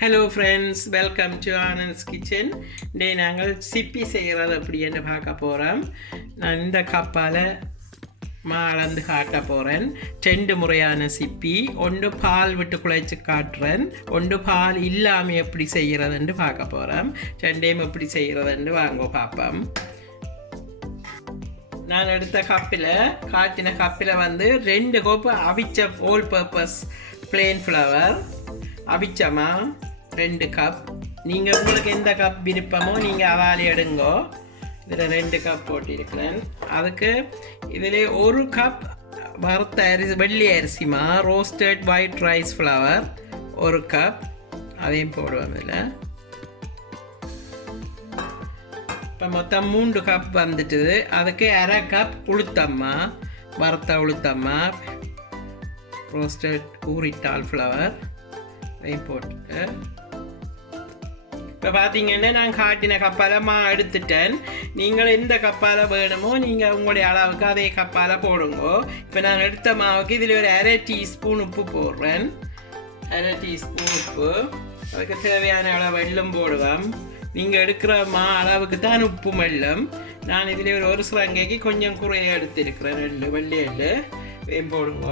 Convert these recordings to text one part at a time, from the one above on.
Hello friends, welcome to Anand's Kitchen. Today நாங்கள் சிப்பி செய்கிறது அப்படின்னு பார்க்க போகிறோம். நான் இந்த கப்பால் அளந்து காட்ட போகிறேன். 2 முறையான சிப்பி, ஒன்று பால் விட்டு குழைச்சி காட்டுறேன், ஒன்று பால் இல்லாமல் எப்படி செய்கிறதுன்னு பார்க்க போகிறோம். ரெண்டையும் எப்படி செய்கிறதுன்னு வாங்க பார்ப்போம். நான் எடுத்த காட்டின கப்பில் வந்து 2 கோப்பு அவிச்ச all purpose plain flour, அவிச்சமா 2 cup. நீங்கள் உங்களுக்கு எந்த கப் விருப்பமோ நீங்கள் அதால் எடுங்கோ. இதில் 2 கப் போட்டிருக்கிறேன். அதுக்கு இதில் 1 கப் வறுத்த வெள்ளி அரிசிமா roasted white rice flour 1 cup, அதையும் போடுவோம். இதில் இப்போ மொத்தம் 3 கப் வந்துட்டுது. அதுக்கு 1/2 கப் உளுத்தம்மா, வறுத்த உளுத்தம்மா ரோஸ்டட் ஊரிட்டால் ஃப்ளவர் அதையும் போட்டுட்டு, இப்போ பார்த்தீங்கன்னா நான் காட்டின கப்பால் எடுத்துட்டேன். நீங்கள் எந்த கப்பால் வேணுமோ நீங்கள் உங்களுடைய அளவுக்கு அதே கப்பால் போடுங்க. இப்போ நான் எடுத்த மாவுக்கு இதில் ஒரு 1/2 டீஸ்பூன் உப்பு போடுறேன். 1/2 டீஸ்பூன் உப்பு. அதுக்கு தேவையான அளவு வெல்லம் போடுவேன். நீங்கள் எடுக்கிற அளவுக்கு தான் உப்பு வெல்லம். நான் இதில் ஒரு சிறங்கைக்கு கொஞ்சம் குறைய எடுத்துருக்கிறேன். வெள்ளை எள்ளு வேம் போடுங்க.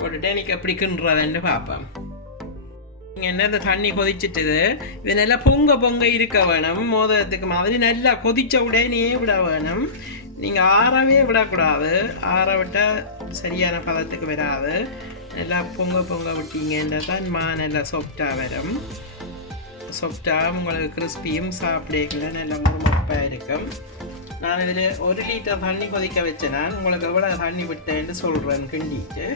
போட்டுட்டு எனக்கு எப்படி கிண்டுறதுன்னு பார்ப்பேன். நீங்கள் என்ன இந்த தண்ணி கொதிச்சிட்டுது, இது நல்லா பொங்க இருக்க வேணும். மோதத்துக்கு மாதிரி நல்லா கொதித்த உடனே விட வேணும். நீங்கள் ஆறவே விடக்கூடாது. ஆற விட்டால் சரியான பதத்துக்கு வராது. நல்லா பொங்க விட்டீங்கன்னா தான் நல்லா சாஃப்டாக வரும். சாஃப்டாக உங்களுக்கு கிறிஸ்பியும் சாப்பிடல நல்லா முறுமுறுப்பாக இருக்கும். நான் இதில் 1 லிட்டர் தண்ணி கொதிக்க வச்சேன். நான் உங்களுக்கு எவ்வளோ தண்ணி விட்டேன்னு சொல்கிறேன் கிண்டிட்டு.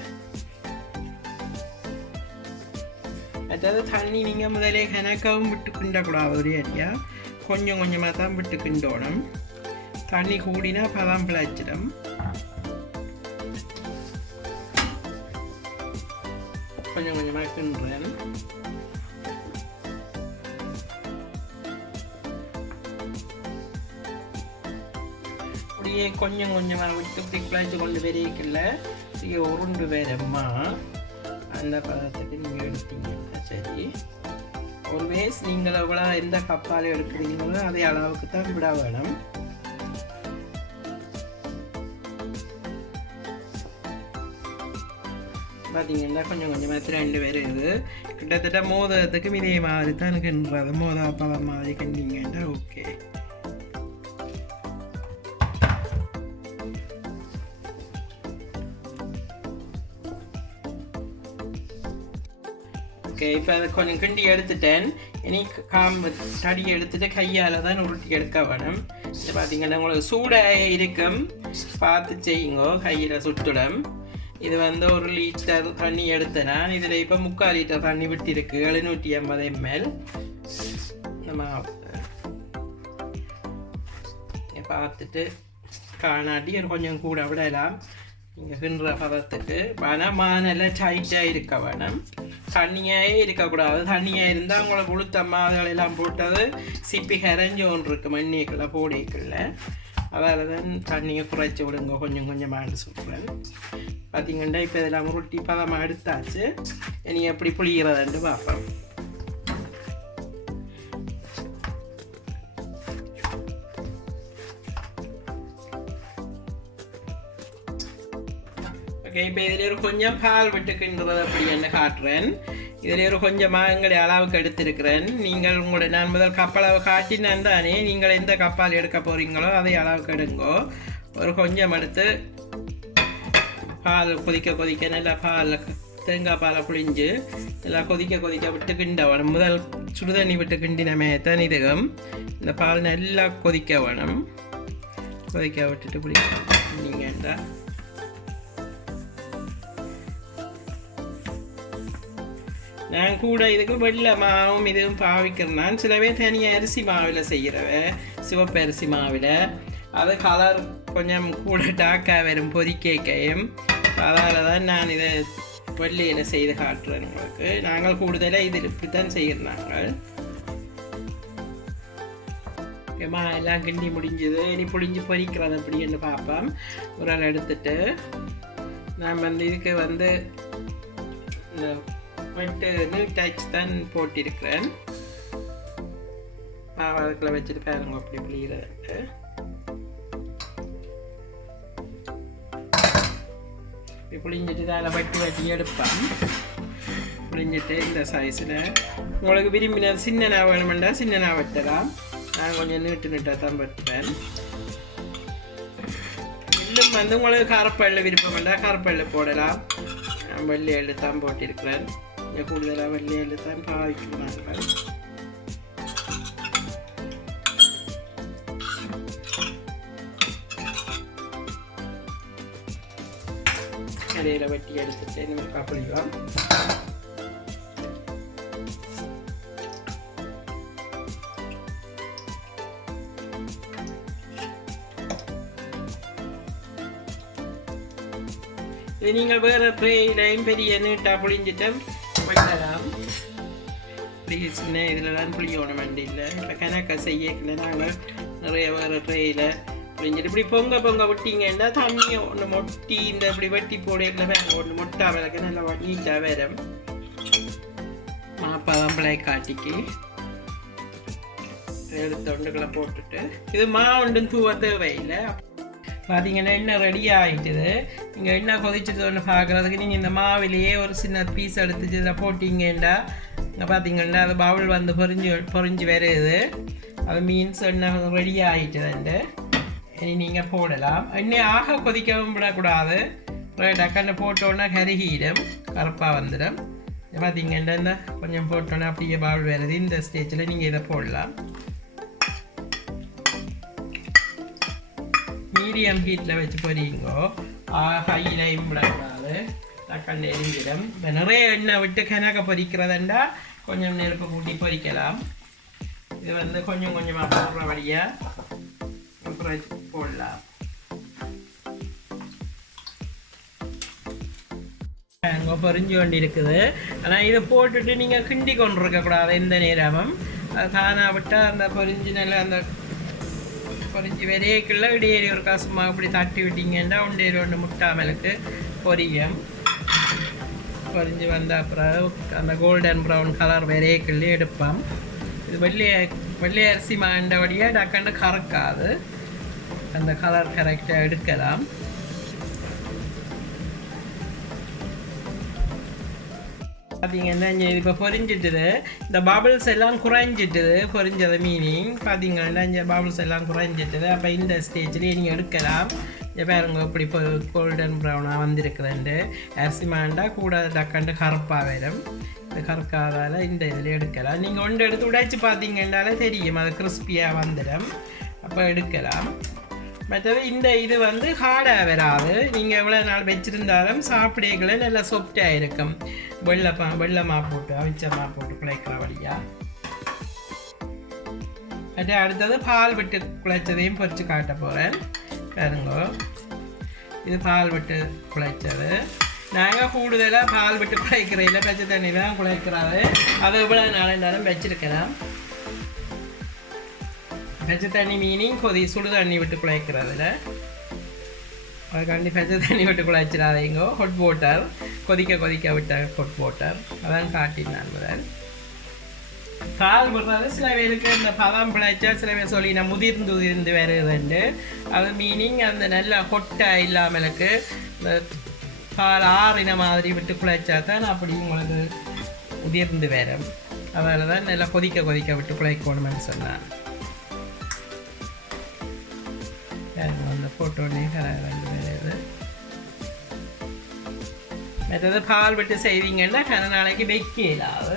அதாவது தண்ணி நீங்கள் முதலே கணக்காகவும் விட்டு கிண்டக்கூடாது. ஒரு ஏரியாக கொஞ்சம் கொஞ்சமாக தான் விட்டு கிண்டோணும். தண்ணி கூடினா பதம் பிழைச்சிடும். கொஞ்சம் கொஞ்சமாக கிண்டுறேன். அப்படியே கொஞ்சம் கொஞ்சமாக விட்டு இப்படி பிழைச்சி கொண்டு வரைக்கல உருண்டு வேறம்மா அந்த பதத்துக்கு நீங்கள் எடுத்தீங்கன்னா சரி. ஆல்வேஸ் நீங்கள் எவ்வளோ எந்த கப்பால் எடுக்கிறீங்களோ அதே அளவுக்கு தான் விட வேணும். பார்த்தீங்கன்னா கொஞ்சம் கொஞ்சமாக 2 பேர் இது கிட்டத்தட்ட மோதத்துக்கும் இதே மாதிரி தான் கிண்டுறது. மோத பதம் மாதிரி கிண்டிங்கன்னா ஓகே. ஓகே, இப்போ அதை கொஞ்சம் கிண்டி எடுத்துட்டேன். இனி தடி எடுத்துட்டு கையால் தான் உருட்டி எடுக்க வேணும். இது பார்த்தீங்கன்னா உங்களுக்கு சூடாக இருக்கும், பார்த்து செய்யுங்க, கையில் சுட்டுடும். இது வந்து 1 லிட்டர் தண்ணி எடுத்தேன். இதில் இப்போ 3/4 லிட்டர் தண்ணி விட்டிருக்கு. 750 ml நம்ம பார்த்துட்டு காணாட்டி கொஞ்சம் கூட விடலாம். நீங்கள் கிண்டுற பதத்துக்கு. ஆனால் மானெல்லாம் டைட்டாக இருக்க வேணும். தண்ணியாகவே இருக்கக்கூடாது. தண்ணியாக இருந்தால் உங்களுக்கு உளுத்தம்மா அதெல்லாம் போட்டது சிப்பி கரைஞ்சி ஒன்று இருக்குது மண்ணிக்குள்ள போடிக்குள்ள. அதால் தான் தண்ணியை குறைச்சி விடுங்க. கொஞ்சமாக சொல்கிறேன். பார்த்தீங்கன்னா இப்போ இதெல்லாம் உருட்டி பதமாக எடுத்தாச்சு. இனி எப்படி புளிகிறதுன்னு பார்ப்போம். ஓகே, இப்போ இதில் கொஞ்சம் பால் விட்டு கிண்டுறது அப்படி என்ன காட்டுறேன். இதில் கொஞ்சமாக எங்களுடைய அளவுக்கு எடுத்திருக்கிறேன். நீங்கள் உங்களுடைய நான் முதல் கப்பளவு காட்டினேன் தானே, நீங்கள் எந்த கப்பால் எடுக்க போகிறீங்களோ அதே அளவுக்கு எடுங்கோ. கொஞ்சம் எடுத்து பால் கொதிக்க நல்லா தேங்காய் பாலை புளிஞ்சு நல்லா கொதிக்க விட்டு கிண்ட வேணும். முதல் சுடுதண்ணி விட்டு கிண்டினமே தனிதகம் இந்த பால் நல்லா கொதிக்க வேணும். கொதிக்க விட்டுட்டு பிடிங்கண்டா. நான் கூட இதுக்கு வெள்ளை மாவும் இதுவும் பாவிக்கிறேன். சில பேர் தனியாக அரிசி மாவில் செய்கிறவ, சிவப்பு அரிசி மாவில். அது கலர் கொஞ்சம் கூட டாக்காக வரும் பொரிக்கையும். அதால் தான் நான் இதை வெள்ளையில் செய்து காட்டுறேன் உங்களுக்கு. நாங்கள் கூடுதலாக இது இப்படி தான் செய்கிறாங்க. ஓகேம்மா, எல்லாம் கிண்டி முடிஞ்சது. இனி புளிஞ்சு பொரிக்கிறது அப்படின்னு பார்ப்போம். ஒரு ஆள் எடுத்துட்டு நான் இதுக்கு இந்த வெட்டு நீட்டாச்சு தான் போட்டிருக்கிறேன். அதுக்குள்ள வச்சுட்டு பாருங்க அப்படி புளியிறது. புளிஞ்சிட்டு அதில் வட்டி எடுப்பேன். புளிஞ்சிட்டு இந்த சைஸில் உங்களுக்கு விரும்பின சின்னனா வேணுமெண்டா சின்னனா வெட்டலாம். நான் கொஞ்சம் நீட்டாக தான் வெட்டுவேன். இன்னும் வந்து உங்களுக்கு கருப்பெள்ளு விருப்பமெண்டா கருப்பெள்ளு போடலாம். நான் வெள்ளை எள்ளு தான் போட்டிருக்கிறேன். கொஞ்சம் கூடுதலாக வெள்ளை எள்ளு தான் பாவிக்கிறார்கள். கரையில் வெட்டி எடுத்துட்டு நம்ம காப்பிடலாம். இது நீங்கள் வேறு ட்ரேயிலையும் பெரிய நீட்டாக புளிஞ்சிட்டு வெட்டலாம். சின்ன இதில் தான் புளியோணும் வேண்டி இல்லை. இப்போ கணக்கை செய்யல நாங்கள் நிறைய வேறு ட்ரேயில் புளிஞ்சிட்டு இப்படி பொங்க விட்டிங்கன்னா தண்ணியை ஒன்று மொட்டி இந்த இப்படி வெட்டி போடையில் வேறு ஒன்று மொட்டாக விளக்க நல்லா நீட்டாக வேறு மாப்பாதான் பிள்ளை காட்டிக்கு எடுத்து ஒன்றுகளை போட்டுட்டு இது ஒன்றும் தூவ தேவையில்லை. பார்த்தீங்கன்னா எண்ணெய் ரெடி ஆகிட்டுது. நீங்கள் எண்ணெய் கொதிச்சது ஒன்று பார்க்குறதுக்கு நீங்கள் இந்த மாவிலேயே ஒரு சின்ன பீஸ் எடுத்து இதில் போட்டிங்கன்னா இங்கே பார்த்தீங்கன்னா அது பவுல் வந்து பொறிஞ்சு வருது. அது மீன்ஸ் எண்ணெய் ரெடி ஆகிட்டுதுண்டு. இனி நீங்கள் போடலாம். எண்ணெய் ஆக கொதிக்கவும் விடக்கூடாது. டக்குன்னு போட்டோன்னா கருகிடும், கருப்பாக வந்துடும். பார்த்தீங்கன்னா இந்த கொஞ்சம் போட்டோன்னா அப்படியே பவுல் வருது. இந்த ஸ்டேஜில் நீங்கள் இதை போடலாம். மீடியம் ஹீட்டில் வச்சு பொரியுங்கோ. ஹைலையும் விடக்கூடாது, டக்குன்னு எரிஞ்சிடும். இப்போ நிறைய எண்ணெய் விட்டு கணக்க பொரிக்கிறதுண்டா கொஞ்சம் நெருப்பு கூட்டி பொரிக்கலாம். இது வந்து கொஞ்சம் கொஞ்சமாக போடுற வழியாக அப்புறம் போடலாம். அங்கே பொரிஞ்சு கொண்டு இருக்குது. ஆனால் இதை போட்டுட்டு நீங்கள் கிண்டி கொண்டு இருக்கக்கூடாது எந்த நேரமும். அது தானாக விட்டால் அந்த பொரிஞ்சு நல்லா அந்த பொரிஞ்சு விரைக்குள்ள இடையேறி ஒரு காசுமாக இப்படி தட்டி விட்டீங்கன்னா ஒன்றேறி ஒன்று முட்டாமலுக்கு பொரியும். பொரிஞ்சு வந்த அப்புறம் அந்த கோல்டன் ப்ரௌன் கலர் விரைக்குள்ளே எடுப்போம். இது வெள்ளை அரிசி மாண்டபடியாக டக்குன்னு கறக்காது. அந்த கலர் கரெக்டாக எடுக்கலாம். பார்த்தீங்கன்னா இப்போ பொரிஞ்சிட்டுது. இந்த பபிள்ஸ் எல்லாம் குறைஞ்சிட்டுது. பொரிஞ்சது மீனிங் பார்த்தீங்கன்னா இந்த பபிள்ஸ் எல்லாம் குறைஞ்சிட்டுது. அப்போ இந்த ஸ்டேஜ்லேயே நீங்கள் எடுக்கலாம். பாருங்க இப்படி இப்போ கோல்டன் ப்ரௌனாக வந்திருக்குதுண்டு. அரிசி மாண்டா கூட டக்கண்டு கருப்பாக வரும். இந்த கருக்காதால் இந்த இதில் எடுக்கலாம். நீங்கள் ஒன்று எடுத்து உடைச்சி பார்த்தீங்கன்னாலே தெரியும் அது கிறிஸ்பியாக வந்துடும். அப்போ எடுக்கலாம். மற்றது இந்த இது வந்து ஹார்டாக வராது. நீங்கள் எவ்வளோ நாள் வச்சுருந்தாலும் சாப்பிடல நல்லா சாஃப்டாக இருக்கும். வெள்ளமா போட்டு அவிச்சமாக போட்டு குழைக்கிற வழியாக. அது அடுத்தது பால் விட்டு குழைச்சதையும் பொரித்து காட்ட போகிறேன். பாருங்க, இது பால் விட்டு குழைச்சது. நாங்கள் கூடுதலாக பால் விட்டு குழைக்கிறதில்ல, பச்சை தண்ணி தான் குழைக்கிறது. அது எவ்வளோ நாளாலும் வச்சுருக்கலாம். பச்சை தண்ணி மீனிங் சுடு தண்ணி விட்டு குழைக்கிறதுல அதுக்காண்டி பச்சை தண்ணி விட்டு குழைச்சிடாதீங்க. ஹாட் வாட்டர் கொதிக்க விட்ட ஹாட் வாட்டர் அதான் காட்டினான் முதல். பால் விடுறது சில பேருக்கு இந்த பதம் பிழைச்சா சில பேர் சொல்லி நான் முதிர்ந்து வருதுண்டு. அது மீனிங் அந்த நல்ல கொட்டை இல்லாமலுக்கு இந்த பால் ஆறின மாதிரி விட்டு குழைச்சா தான் அப்படி உங்களுக்கு உதிர்ந்து வரும். அதனால தான் நல்லா கொதிக்க விட்டு குழைக்கணும்னு சொன்னான். அந்த போட்டோன்னே ரெண்டு வருது. மற்றது பால் விட்டு செய்வீங்கன்னா கன நாளைக்கு வைக்கலாது.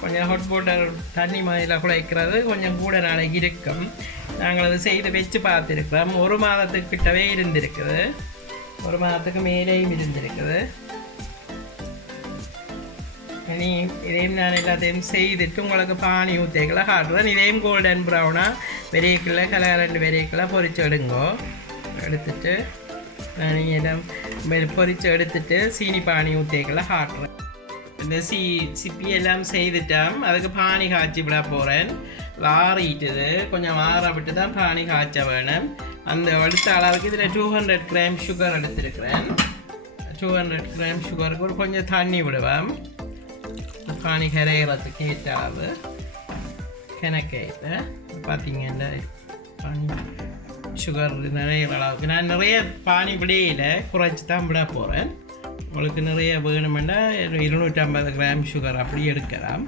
கொஞ்சம் ஹாட் வாட்டர் தண்ணி மாதிரிலாம் குழைக்கிறது கொஞ்சம் கூட நாளைக்கு இருக்கும். நாங்கள் அதை செய்து வச்சு பார்த்துருக்குறோம். 1 மாதத்துக்கிட்டவே இருந்திருக்குது. 1 மாதத்துக்கு மேலேயும் இருந்திருக்குது. இனி இதையும் நான் எல்லாத்தையும் செய்துட்டு உங்களுக்கு பானி ஊற்றிகளை காட்டுறேன். இதையும் கோல்டன் ப்ரௌனாக வெரைக்குள்ள கலர் வெரைக்குள்ள பொரிச்சு எடுங்கோ. எடுத்துட்டு நான் இடம் பொரிச்சு எடுத்துட்டு சீனி பானி ஊற்றிகளை காட்டுறேன். இந்த சிப்பி எல்லாம் செய்துட்டோம். அதுக்கு பானி காய்ச்சி விட போகிறேன். ஆறிட்டுது, கொஞ்சம் ஆற விட்டு தான் பானி காய்ச்ச வேணும். அந்த எடுத்த அளவுக்கு இதில் 200 கிராம் சுகர் எடுத்துருக்கிறேன். 200 கிராம் சுகருக்கு ஒரு கொஞ்சம் தண்ணி விடுவேன். பானி கரைகிறதுக்கு ஏற்ற அளவு கணக்கையில் பார்த்தீங்கன்னா பானி சுகர் நிறைய அளவுக்கு நான் நிறைய பானி விடையில் குறைச்சி தான் விட போகிறேன். உங்களுக்கு நிறைய வேணுமென்னா 250 கிராம் சுகர் அப்படி எடுக்கலாம்.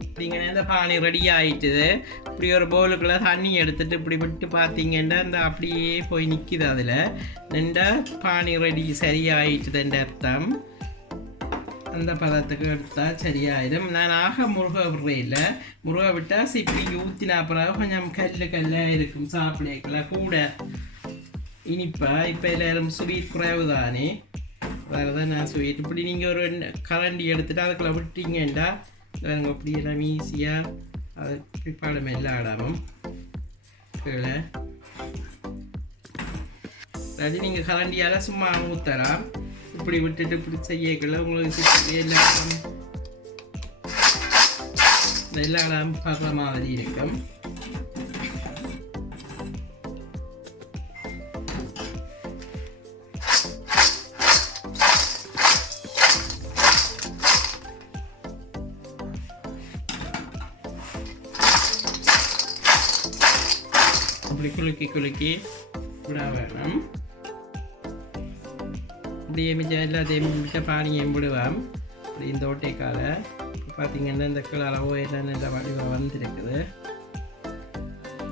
பார்த்தீங்கன்னா இந்த பானி ரெடி ஆகிட்டுது. இப்படி ஒரு பவுலுக்குள்ளே தண்ணி எடுத்துகிட்டு இப்படி விட்டு பார்த்தீங்கன்னா இந்த அப்படியே போய் நிற்கிது. அதில் நின்றா பானி ரெடி சரியாயிட்டுதுன்ற அர்த்தம். அந்த பதத்துக்கு எடுத்தால் சரியாயிடும். நான் முருகை விடுறேன். முருகை விட்டால் சிப்பி ஊற்றினா பிறகு கொஞ்சம் கல்லாக இருக்கும். சாப்பிடல கூட இனிப்பா. இப்போ எல்லாரும் ஸ்வீட் குறைவு தானே, வேறு தான் நான் ஸ்வீட். இப்படி நீங்கள் ஒரு கரண்டி எடுத்துகிட்டு அதுக்குள்ளே விட்டீங்கன்னா அப்படி எல்லாம் ஈஸியாக அது பிற்பாடம் எல்லா இடமும் கீழே அதாவது நீங்கள் கரண்டியால் சும்மா ஊற்றலாம். இப்படி விட்டுட்டு இப்படி செய்யக்குள்ள உங்களுக்கு எல்லா இடம் பார்க்குற மாதிரி இருக்கும். இப்படி குலுக்கி விட வேணும். இப்படியே மிச்சம் எல்லாத்தையும் மிச்ச பானியையும் விடுவோம். இப்படி இந்த ஓட்டைக்கால பார்த்தீங்கன்னா இந்த கிளாலவோ எல்லாம் நல்ல வடிவாக வந்துருக்குது.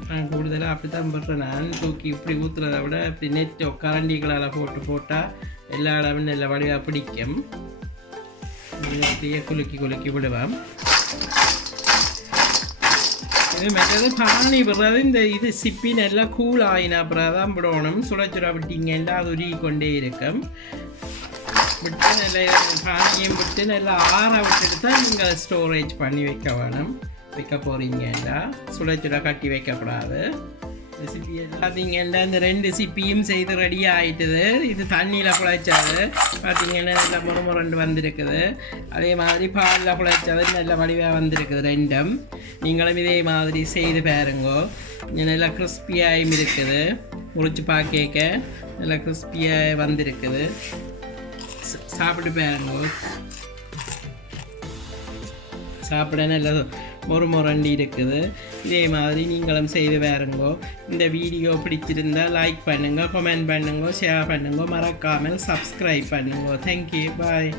நான் கூடுதலாக அப்படி தான் பண்ணுறேன். நான் தூக்கி இப்படி ஊற்றுறத விட இப்படி நெட்டோ கரண்டிகளால் போட்டால் எல்லா இடமும் நல்ல வடிவாக பிடிக்கும். அப்படியே குலுக்கி விடுவோம். இது மற்றது பானி விடுறது இந்த இது சிப்பி நல்லா கூல் ஆகினா அப்புறம் தான் விடணும். சுட விட்டீங்கன்னா அது உருகி கொண்டே இருக்கும். விட்டு நல்லா பானியும் விட்டு நல்லா ஆற விட்டுட்டு தான் நீங்கள் ஸ்டோரேஜ் பண்ணி வைக்க போகிறீங்கன்னா சுட கட்டி வைக்கக்கூடாது. சிப்பி பார்த்தீங்கன்னா இந்த 2 சிப்பியும் செய்து ரெடி ஆகிட்டுது. இது தண்ணியில் குழைச்சது பார்த்தீங்கன்னா நல்லா முறமுரண்டு வந்திருக்குது. அதே மாதிரி பாலில் குழைச்சது நல்ல வடிவாக வந்திருக்குது. 2ம் நீங்களும் இதே மாதிரி செய்து பாருங்கோ. நல்லா கிறிஸ்பியாகவும் இருக்குது. முறிச்சு பார்க்க நல்லா கிறிஸ்பியாக வந்திருக்குது. சாப்பிட்டு பாருங்கோ. சாப்பிட நல்லா முறமுரண்டி இருக்குது. இதே மாதிரி நீங்களும் செய்து பாருங்கோ. இந்த வீடியோ பிடிச்சிருந்தால் லைக் பண்ணுங்க, கமெண்ட் பண்ணுங்க, ஷேர் பண்ணுங்க, மறக்காமல் சப்ஸ்கிரைப் பண்ணுங்க. தேங்க்யூ, பாய்.